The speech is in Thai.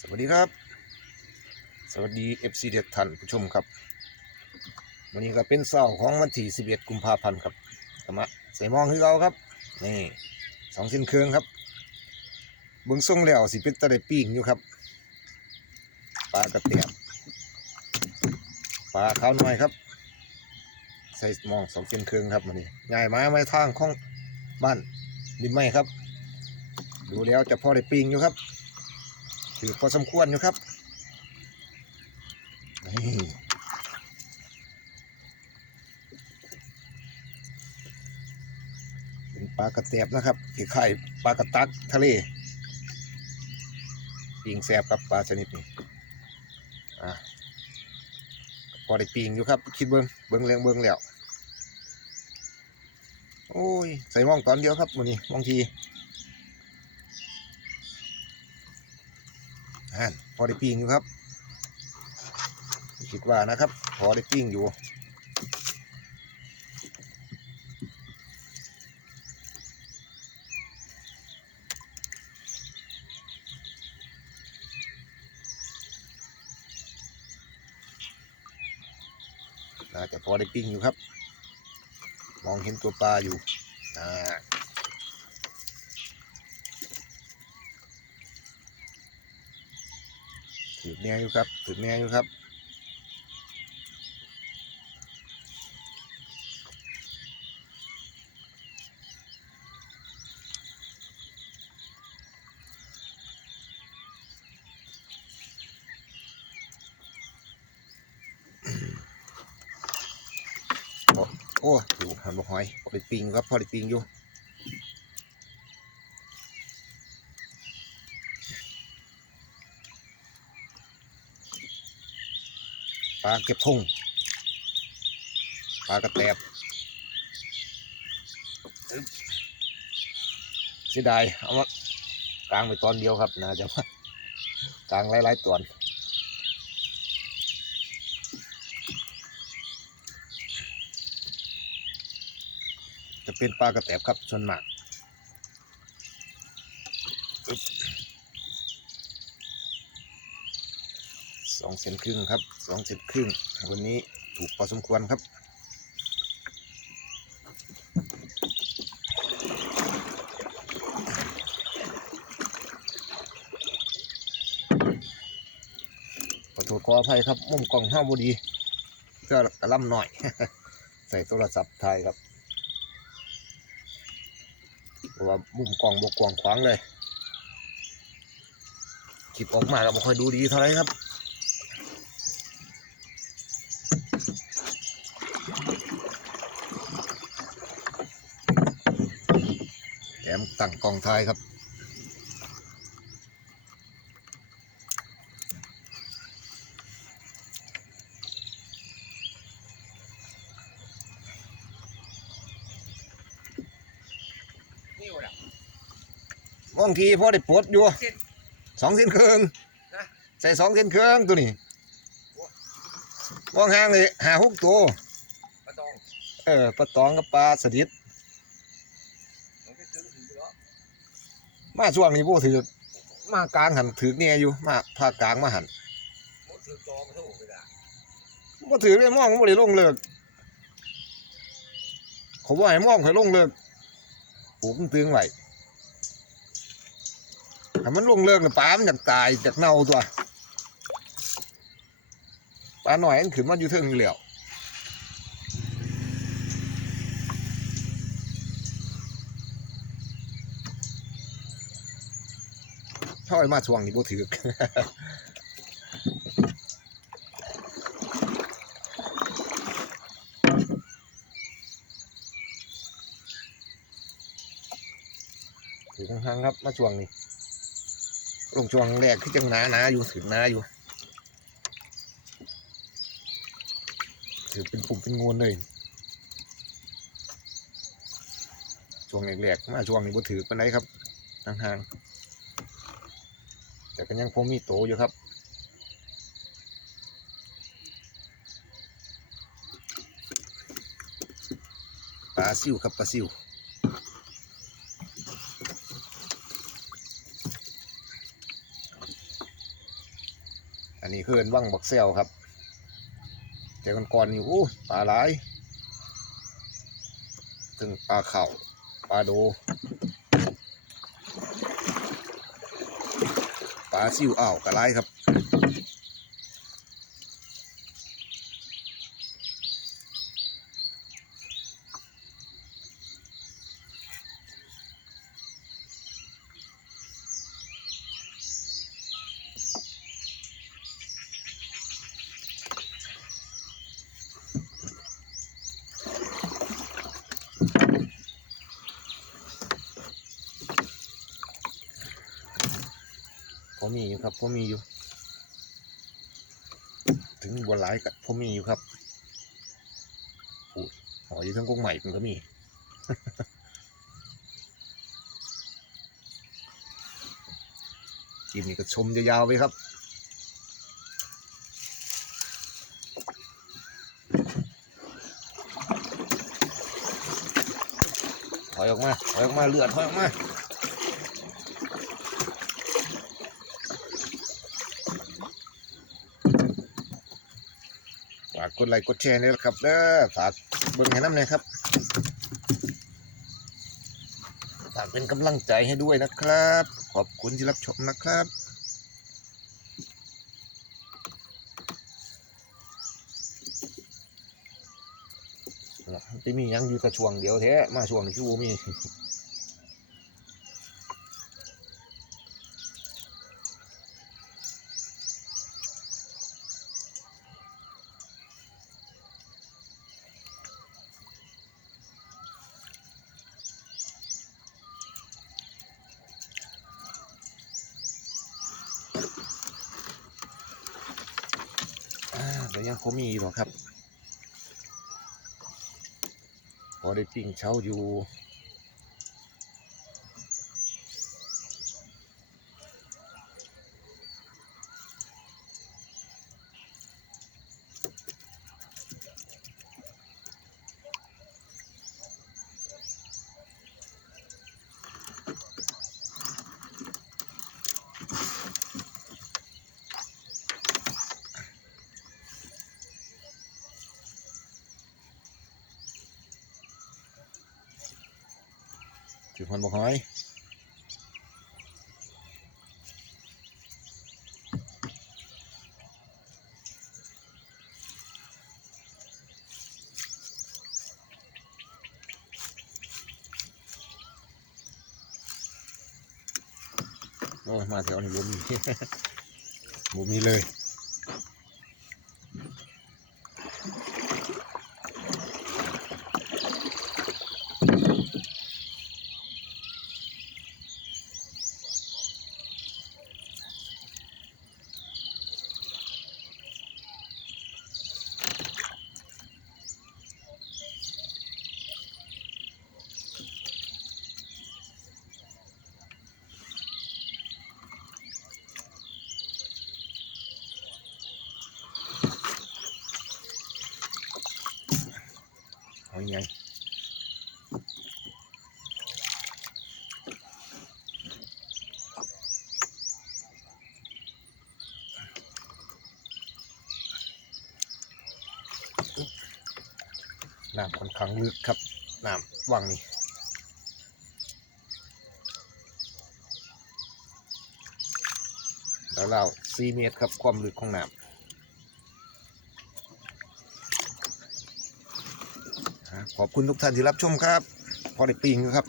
สวัสดีครับ สวัสดี FC เด็ดท่านผู้ชมครับ วันนี้ก็เป็นเสาร์ของวันที่11 กุมภาพันธ์ครับกมาใส่มองคือเราครับ นี่สองเส้นเครื่องครับเบิ้งส่งแล้วสิเป็นตะไดปิ้งอยู่ครับ ปลากระเตียบปลาขาวน้อยครับ ใส่มองสองเส้นเครื่องครับวันนี้ง่ายไม้ไม้ทางของบ้านดินไม้ครับ ดูแล้วจะพอได้ปิ้งอยู่ครับ ถือพอสมควรอยู่ครับนี่เป็นปลากระแตบนะครับที่ไข่ปลากระตักทะเลปิงแซบกับปลาชนิดนี้อะพอได้ปิงอยู่ครับ คิดเบิ้งเบิ้งเลี้ยงเบิ้งแล้ว โอ้ย ใส่หมองตอนเดียวครับวันนี้บางที อ่าพอได้ปิ้งอยู่ครับ คิดว่านะครับ พอได้ปิ้งอยู่น่าจะพอได้ปิ้งอยู่ครับ มองเห็นตัวปลาอยู่อ่า ถือแน่อยู่ครับถือแน่อยู่ครับโอ้อยู่หันบกหอยพอได้ปิงครับพอได้ปิงอยู่ ลาเก็บทุ่งปลากระแตบเสียดายเอามากลางไปตอนเดียวครับน่าจะว่ากลางหลายๆตอนจะเป็นปลากระแตบครับส่วนมากอึ๊บสอง เซนครึ่งครับสองเซนครึ่งวันนี้ถูกพอสมควรครับขอโทษขออภัยครับมุมกล้องห้าบดีเพื่อกระล่ำหน่อย ใส่โทรศัพท์ถ่ายครับว่ามุมกล้องบกกว้างขวางเลยคลิปออกมาก็ไม่ค่อยดูดีเท่าไหรครับ แถมตั้งกล้องถ่ายครับนิ้วน่ะบางทีพอได้ปลดอยู่เส้นสองเส้นเครื่องนะใส่สองเส้นเครื่องตัวนี้ว่างห้างเลยหาหกตัวปลาตองเออปลาตองกับปลาสลิด ผมไปซื้อถือแล้ว มาช่วงนี้พวกถือมากลางหันถือเนี่ยอยู่มาภาคกลางมาหันหมดถือจอมเท่าไหร่ละบ่ถือได้มองบ่ได้ลงเลิกเขาว่าให้มองให้ลงเลิกปลูกมันตึงไหวถ้ามันลงเลิกแล้วปลามันอยากตายจากเน่าตัวปลาหน่อยมันขึ้นมาอยู่เทิงอยู่แล้ว อยมาช่วงนี้บ่ถือถือข้างๆครับมาช่วงนี้ลงช่วงแรกคือจังหนาหนาอยู่ถึงหนาอยู่ถือเป็นปุ่มเป็นงูนเลยช่วงแรกๆมาช่วงนี้บ่ถือปานใดครับห่างๆ แต่ก็ยังพอมีโตอยู่ครับปลาซิวครับปลาซิวอันนี้คือเอินว่างบักเซลครับ แต่ก่อนๆอยู่ปลาหลายถึงปลาเข่าปลาโด ปลาซิวอ่าวกระไรครับ อมีอยู่ครับพอมีอยู่ ถึงบัวหลายกับพอมีอยู่ครับอู้หอยอยู่ทั้งกุ้งใหม่มันก็มีกินนี่ก็ชมยาวๆไปครับถอยออกมาถอยออกมาเลือดถอยออกมา กดไลค์กดแชร์นี่แหละครับเด้อฝากเบิ่งให้น้ำหน่อยครับฝากเป็นกำลังใจให้ด้วยนะครับ ขอบคุณที่รับชมนะครับจะมียังอยู่แต่ช่วงเดียวแท้มาช่วงนี้คือบ่มี อ่าเดี๋ยวยังคงมีอยู่หรอกครับ พอได้ปิ้งเช้าอยู่ จุดพันบอกหอยโอ้ยมาแถวนี้บ่มี บ่มีเลย หอยไง น้ำค่อนข้างลึกครับน้ำวังนี่แล้วเรา4เมตรครับความลึกของน้ำขอบคุณทุกท่านที่รับชมครับ พอได้ปิงครับ